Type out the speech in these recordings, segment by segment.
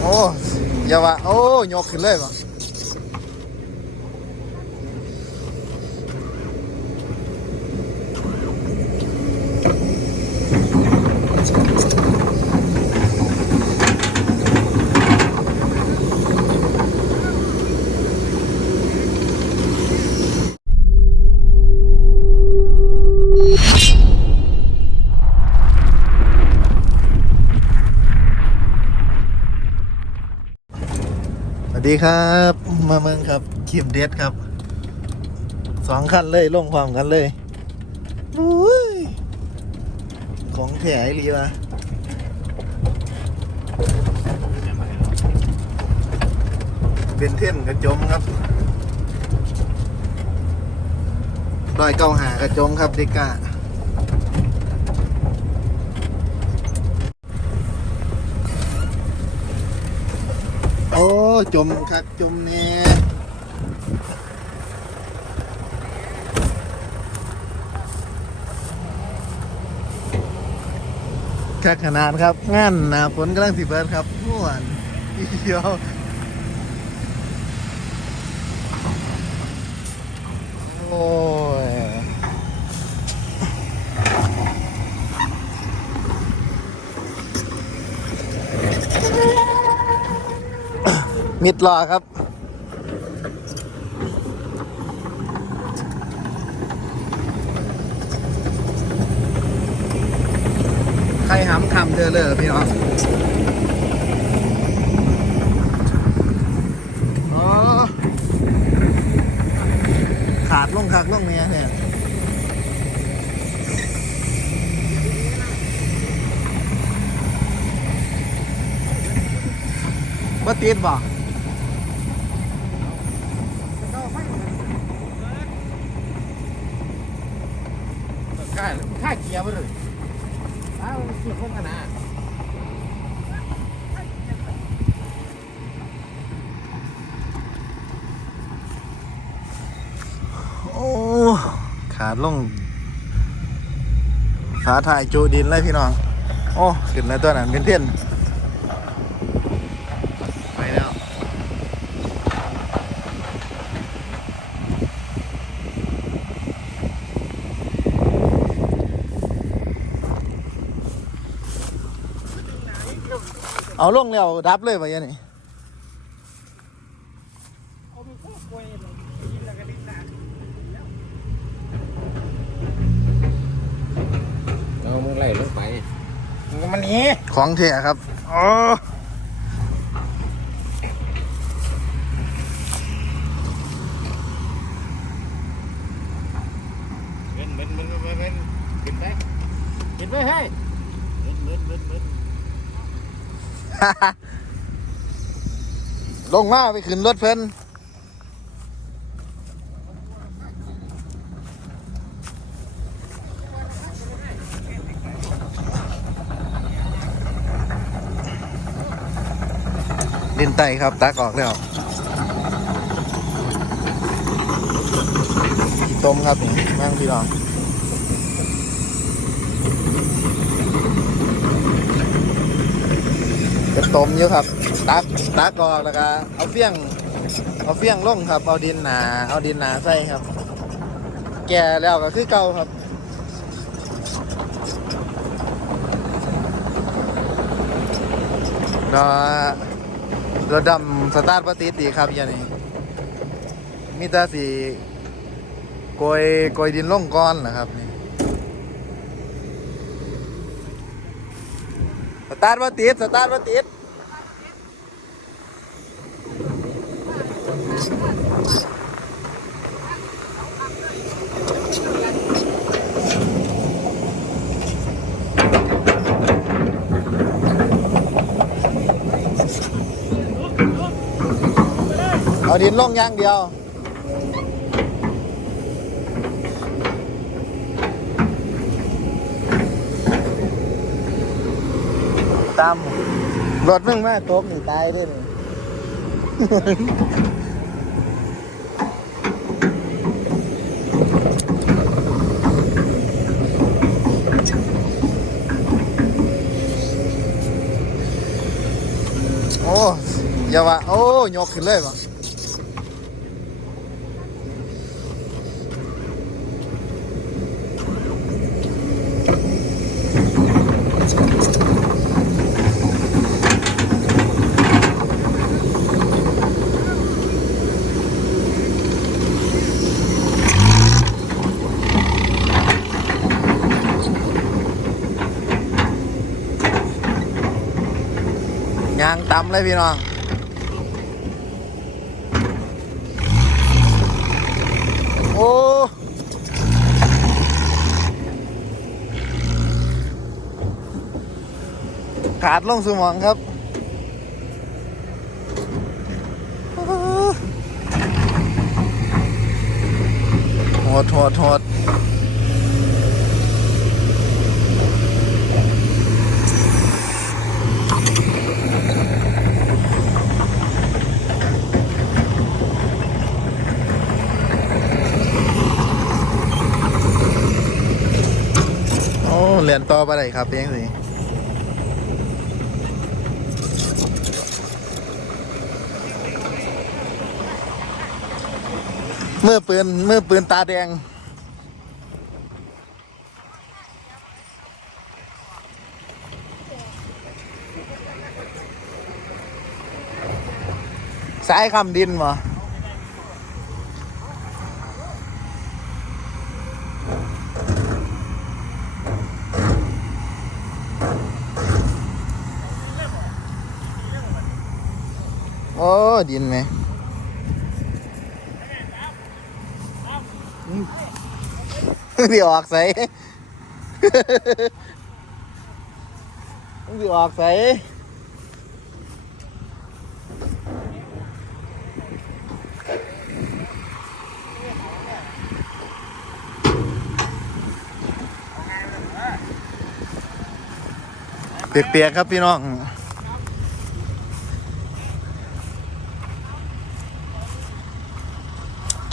โอ้อย่าว่าโอ้ยกขึ้นเลยวะ ดีครับ มาเมืองครับคลิปเด็ดครับสองคันเลยลงความกันเลยอุ้ยของแถไอหลีวะเป็นเท่นกระจมครับรอยเก้าหากระจมครับเด็กกะ อ้จมคักจมแน่คักขนาดครับงานหนาฝนกำลังสิเบิดครับม่วนเดียว มิดรอครับ ใครหำคำเจอเลยพี่น้องอ๋อขาดลงคักลงเนี้ยเนี่ยว่าตีนบ่ ค่าค่าเกียร์มาเลยอ้าวสุดโคตรขนาดโอ้ ขาดลงขาถ่ายจูดินเลยพี่น้อง โอ้ ขึ้นแล้วตัวนั้นเป็นเทียนไปแล้ว เอาลงแล้วดับเลยไปยันนี่เอามึงไล่ลงไปมันนี้ของเถอะครับอ๋อเป็นเป็นเป็นเป็นเป็นกินไปกินไปให้มึนมึนมึนมึน ลงมาไปขึ้นรถเพิ่นดินไตครับ ตักออกแล้วต้มครับนี่แม่งพี่น้อง ต้มอยู่ครับ ตักตักออกแล้วก็เอาเฟี้ยง เอาเฟี้ยงลงครับ เอาดินหนา เอาดินหนาใส่ครับ แก่แล้วก็คือเก่าครับเราเราดำสตาร์ทปติดดีครับอย่างนี้มีแต่สีโกยโกยดินล่งก้อนนะครับนี่สตาร์ทปติดสตาร์ทปติด เอาดินลงอย่างเดียว ตามรถมึงมาตกนี่ตายเด้นี่ โอ้อย่าว่าโอ้ยกขึ้นเลยวะางต่ำเลยพี่น้องโอ้ขาดลงสมองครับโหดโหดโหดโอ้ เรียนต่อไปไหนครับเพียงสิเมื่อปืนเมื่อปืนตาแดงสายคำดินวะ โอ้ดินไหมเดี๋ยวออกใส่เดี๋ยวออกใส่เปียกๆครับพี่น้อง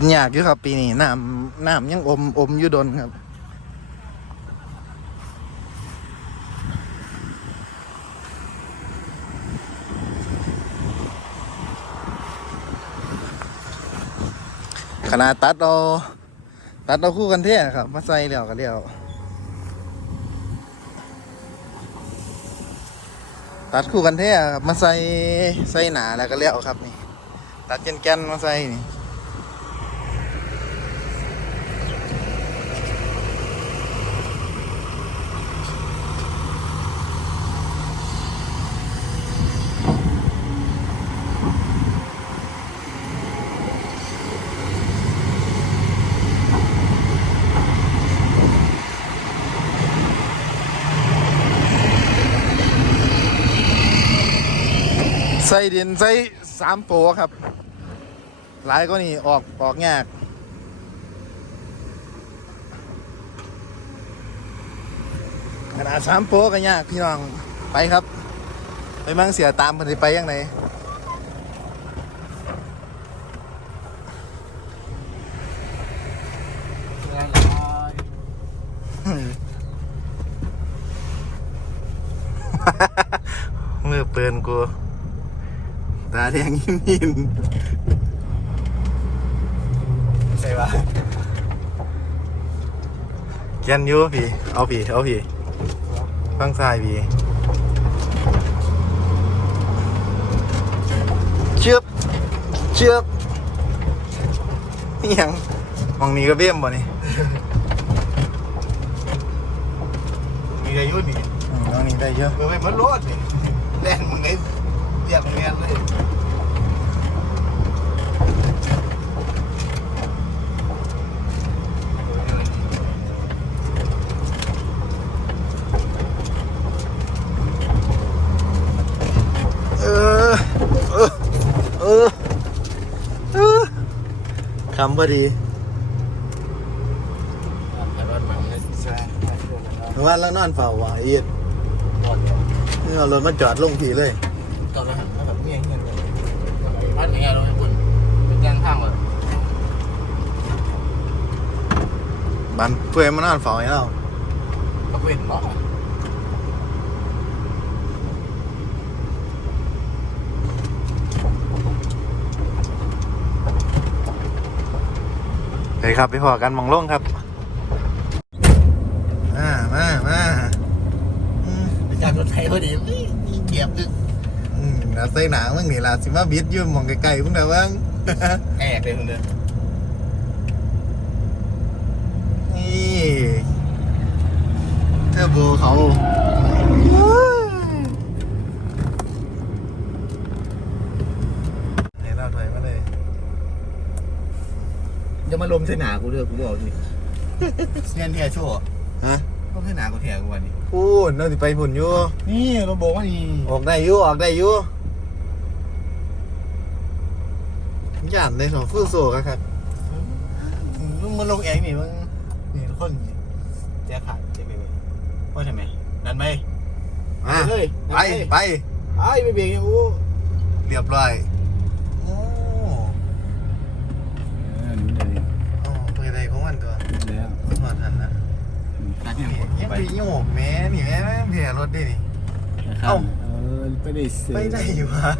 กินยากอยู่ครับ ปีนี้น้ำน้ำยังอมอมอยู่ดนครับขนาดตัดเราตัดเราคู่กันเท่ครับ มาใส่เดี่ยวกันเดี่ยว ตัดคู่กันเท่ครับ มาใส่ใส่หนาแล้วก็เลี้ยวครับนี่ ตัดแกนๆมาใส่นี่ ใส่ดินใส่สามโปครับ หลายก็นี่ออกออกยากขนาดสามโปก็ยากพี่น้องไปครับ ไปมั่งเสียตามมันไปยังไง มือเปืนกู ตา แดงยิ้มยิ้มใช่ปะแกนอยูพี่ เอาพี่ เอาพี่ฟังซ้ายพี่เชือบเชือบนี่ยังมองนี้ก็เบี้ยมบ่นี่มีอายุนี่อืมมองนี้ได้เยอะเมื่อไปมันรถนี่แล่นมึงไง เรียกเรียนเลยเออเออเออเออคำพอดีว่ามันไม่ใช่ว่าแล้วนอนเฝ้าว่ะเอียดตอนเนี่ยนี่เอารถมาจอดลงทีเลย จอดแล้วแบบเงี้ยเงี้ยเลยพัดอย่างเงี้ยเราคุณเป็นแกงข้างเลยบ้านเพื่อนมันอ่านฝ่าเแล้วก็เป็นบอกเฮ้ยครับไปพอกันมองล่งครับมามามาไปจำรถไทยพอดีเกียบดึง อืมแล้วใส่หนังมึงนี่ล่ะสิมาบิดอยืมมองไกลๆมึงเด้อเบ้างแอกเลยมึงเด้อนี่เทอร์โบเขาเห็นเราถอยมาเลยอย่ามาลมใส่หนากูเด้อกูบอกสิเนียนแท้ชั่วฮะต้องใส่หนากูแท้กูวันนี้พูดเราสิไปพุ่นอยู่นี่เราบอกว่านี่ออกได้อยู่ออกได้อยู่ ย่านในสองฟูโซกันครับมึงมาลงเองนี่มึงนี่ทุกคนแจ๊ขาดใช่ไหมว่าทำไมนั่นไหมมาเลยไปไปไอ้ไปเบรกยังอู้เรียบร้อยโอ้นี่เลยโอ้เพื่อใดของมันตัวแล้วหอดทันนะตัดนี่ยังยังไปไปโยกแม่นี่แม่เพียรถดินี่เอ้าเออไปได้เสีไปได้อยู่ฮะ